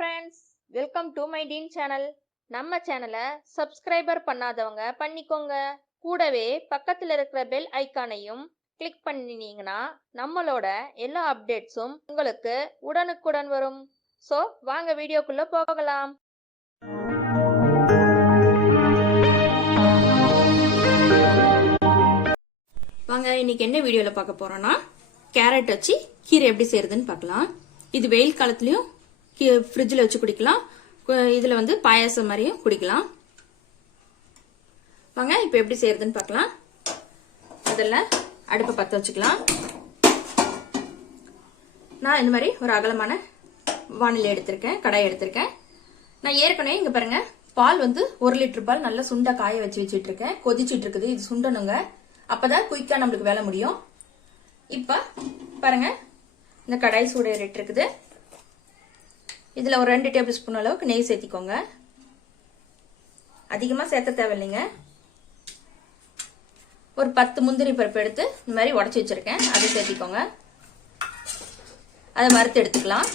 Friends welcome to my teen channel நம்ம சேனலை subscriber பண்ணாதவங்க பண்ணிக்கோங்க. கூடவே பக்கத்தில் இருக்கிற பெல் ஐக்கானையும் கிளிக் பண்ணினீங்கன்னா நம்மளோட எல்லா அப்டேட்ஸும் உங்களுக்கு உடனுக்குடன் வரும். ஸோ வாங்க வீடியோக்குள்ளே போகலாம். வாங்க இன்னைக்கு என்ன வீடியோவில் பார்க்க போகிறோன்னா கேரட் வச்சு கீரை எப்படி செய்யறதுன்னு பார்க்கலாம். இது வெயில் காலத்துலேயும் ஃப்ரிட்ஜில் வச்சு குடிக்கலாம். கு- வந்து பாயாசம் மாதிரியும் குடிக்கலாம். வாங்க இப்போ எப்படி செய்யறதுன்னு பார்க்கலாம் முதல்ல அடுப்பை பற்ற வச்சுக்கலாம். நான் இந்த மாதிரி ஒரு அகலமான வானிலை எடுத்திருக்கேன் கடாய் எடுத்திருக்கேன். நான் ஏற்கனவே இங்கே பாருங்க பால் வந்து ஒரு லிட்டர் பால் நல்லா சுண்டா காய வச்சு வச்சுட்டு இருக்கேன் கொதிச்சிட்டு இருக்குது இது சுண்டணுங்க. அப்பதான் குயிக்கா நம்மளுக்கு வேலை முடியும். இப்ப பாருங்க இந்த கடாய் சூடேறிட்டு இருக்குது. இதில் ஒரு ரெண்டு டேபிள் ஸ்பூன் அளவுக்கு நெய் சேர்த்திக்கோங்க. அதிகமாக சேர்த்த தேவையில்லைங்க. ஒரு பத்து முந்திரி பருப்பு எடுத்து இந்த மாதிரி உடச்சி வச்சிருக்கேன். அதை சேர்த்திக்கோங்க. அதை வறுத்து எடுத்துக்கலாம்.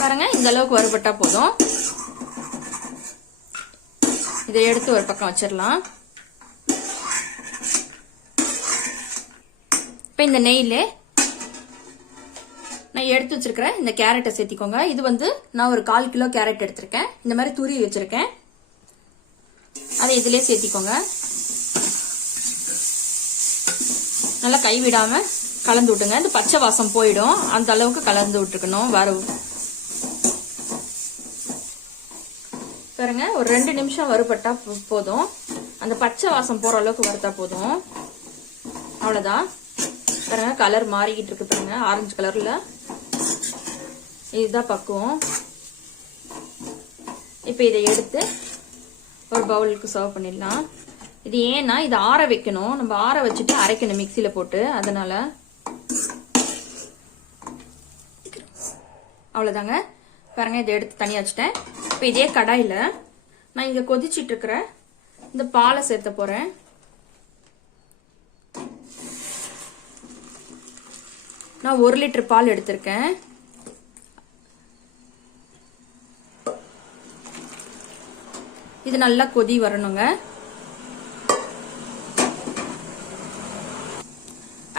பாருங்க இந்த அளவுக்கு வறுபட்டா போதும். இதை எடுத்து ஒரு பக்கம் வச்சிடலாம். இப்போ இந்த நெய்ல நான் எடுத்து வச்சிருக்கிறேன். இந்த கேரட்டை சேர்த்திக்கோங்க. இது வந்து நான் ஒரு கால் கிலோ கேரட் எடுத்திருக்கேன். இந்த மாதிரி துருவி வச்சிருக்கேன். அதை இதிலே சேர்த்திக்கோங்க. நல்லா கைவிடாம கலந்து விட்டுங்க. இந்த பச்சை வாசம் போயிடும். அந்த அளவுக்கு கலந்து விட்டுருக்கணும். வர பாருங்க ஒரு ரெண்டு நிமிஷம் வறுபட்டா போதும். அந்த பச்சை வாசம் போற அளவுக்கு வறுத்தா போதும். அவ்வளவுதான். பாருங்க கலர் மாறிக்கிட்டு இருக்கு பாருங்க. ஆரஞ்சு கலர்ல இதுதான் பக்குவம். இப்போ இதை எடுத்து ஒரு பவுலுக்கு சர்வ் பண்ணிடலாம். இது ஏன்னா இது ஆற வைக்கணும். நம்ம ஆற வச்சுட்டு அரைக்கணும் மிக்சியில் போட்டு. அதனால அவ்வளோதாங்க பாருங்க இதை எடுத்து தனியாக வச்சுட்டேன். இப்போ இதே கடாயில் நான் இங்கே கொதிச்சுட்டு இருக்கிற இந்த பாலை சேர்த்த போகிறேன் நான் ஒரு லிட்டர் பால் எடுத்திருக்கேன். இது நல்லா கொதி வரணுங்க.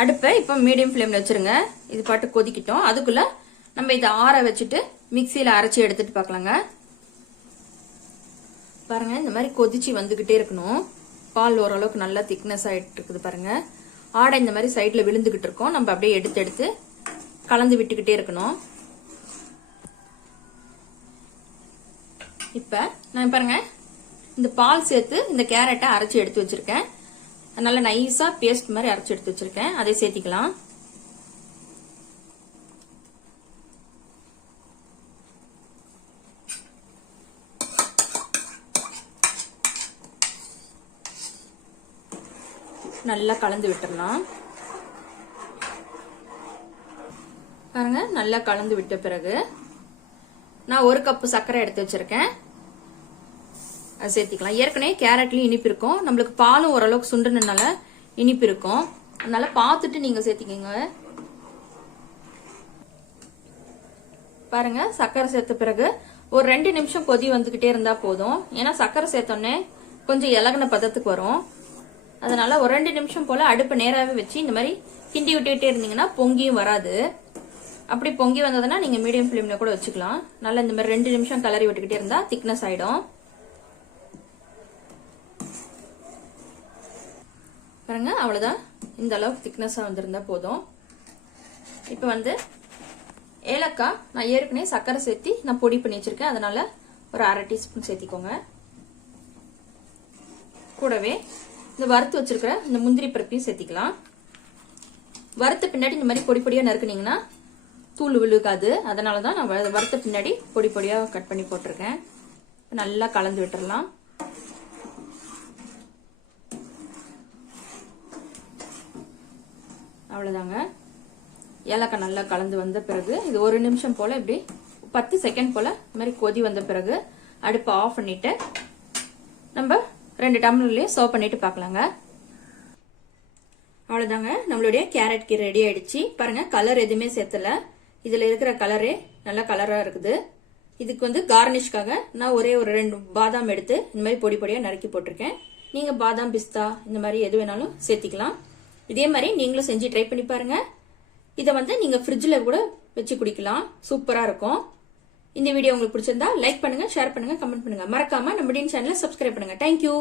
அடுப்பை இப்போ மீடியம் ஃப்ளேமில் வச்சிருங்க. இது பாட்டு கொதிக்கிட்டோம். அதுக்குள்ள நம்ம இதை ஆற வச்சுட்டு மிக்சியில அரைச்சி எடுத்துட்டு பார்க்கலாங்க. பாருங்க இந்த மாதிரி கொதிச்சு வந்துகிட்டே இருக்கணும். பால் ஓரளவுக்கு நல்லா திக்னஸ் ஆயிட்டு இருக்குது பாருங்க. ஆடை இந்த மாதிரி சைட்ல விழுந்துகிட்டு இருக்கோம். நம்ம அப்படியே எடுத்து எடுத்து கலந்து விட்டுக்கிட்டே இருக்கணும். இப்ப நான் பாருங்க இந்த பால் சேர்த்து இந்த கேரட்டை அரைச்சி எடுத்து வச்சிருக்கேன். நல்ல நைஸா பேஸ்ட் மாதிரி அரைச்சி எடுத்து வச்சிருக்கேன். அதை சேர்த்திக்கலாம். நல்லா கலந்து விட்டுறலாம். பாருங்க நல்லா கலந்து விட்ட பிறகு நான் ஒரு கப்பு சர்க்கரை எடுத்து வச்சிருக்கேன். சேர்த்திக்கலாம். ஏற்கனவே கேரட்லையும் இனிப்பு இருக்கும். நம்மளுக்கு பாலும் ஓரளவுக்கு சுண்டுனதுனால இனிப்பு இருக்கும். அதனால பார்த்துட்டு நீங்க சேர்த்திக்கோங்க. பாருங்க சர்க்கரை சேர்த்த பிறகு ஒரு ரெண்டு நிமிஷம் கொதி வந்துகிட்டே இருந்தா போதும். ஏன்னா சர்க்கரை சேர்த்தோன்னே கொஞ்சம் இலகுன பதத்துக்கு வரும். அதனால ஒரு ரெண்டு நிமிஷம் போல அடுப்பை நேராகவே வச்சு இந்த மாதிரி கிண்டி விட்டுக்கிட்டே இருந்தீங்கன்னா பொங்கியும் வராது. அப்படி பொங்கி வந்ததுன்னா நீங்க மீடியம் ஃப்ளேம்ல கூட வச்சுக்கலாம். நல்லா இந்த மாதிரி ரெண்டு நிமிஷம் கலரி விட்டுக்கிட்டே இருந்தா திக்னஸ் ஆயிடும். பாருங்க அவ்வளவுதான். இந்த அளவுக்கு திக்னஸா வந்திருந்தா போதும். இப்போ வந்து ஏலக்காய் நான் ஏற்கனவே சர்க்கரை சேர்த்தி நான் பொடி பண்ணி வச்சிருக்கேன். அதனால ஒரு அரை டீஸ்பூன் சேர்த்திக்கோங்க. கூடவே இந்த வறுத்து வச்சிருக்கிற இந்த முந்திரி பருப்பையும் சேர்த்திக்கலாம். வறுத்த பின்னாடி இந்த மாதிரி பொடி பொடியா நறுக்குனீங்கன்னா தூள் விழுகாது. அதனால தான் நான் வறுத்த பின்னாடி பொடி பொடியா கட் பண்ணி போட்டிருக்கேன். நல்லா கலந்து விட்டுறலாம். அவ்வளோதாங்க ஏலக்காய் நல்லா கலந்து வந்த பிறகு இது ஒரு நிமிஷம் போல இப்படி பத்து செகண்ட் போல இந்த மாதிரி கொதி வந்த பிறகு அடுப்பை ஆஃப் பண்ணிட்டு நம்ம ரெண்டு டம்ளர்லயே சர்வ் பண்ணிட்டு பார்க்கலாங்க. அவ்வளவுதாங்க. நம்மளுடைய கேரட் கீரை ரெடி ஆயிடுச்சு. பாருங்க கலர் எதுவுமே சேர்த்தல. இதுல இருக்கிற கலரே நல்லா கலராக இருக்குது. இதுக்கு வந்து கார்னிஷ்காக நான் ஒரே ஒரு ரெண்டு பாதாம் எடுத்து இந்த மாதிரி பொடி பொடியாக நறுக்கி போட்டிருக்கேன். நீங்கள் பாதாம் பிஸ்தா இந்த மாதிரி எது வேணாலும் சேர்த்திக்கலாம். இதே மாதிரி நீங்களும் செஞ்சு ட்ரை பண்ணி பாருங்க. இதை வந்து நீங்கள் ஃப்ரிட்ஜில் கூட வச்சு குடிக்கலாம். சூப்பராக இருக்கும். இந்த வீடியோ உங்களுக்கு பிடிச்சிருந்தா லைக் பண்ணுங்க ஷேர் பண்ணுங்க கமெண்ட் பண்ணுங்க. மறக்காம நம்ம சேனலை சப்ஸ்கிரைப் பண்ணுங்க. தேங்க்யூ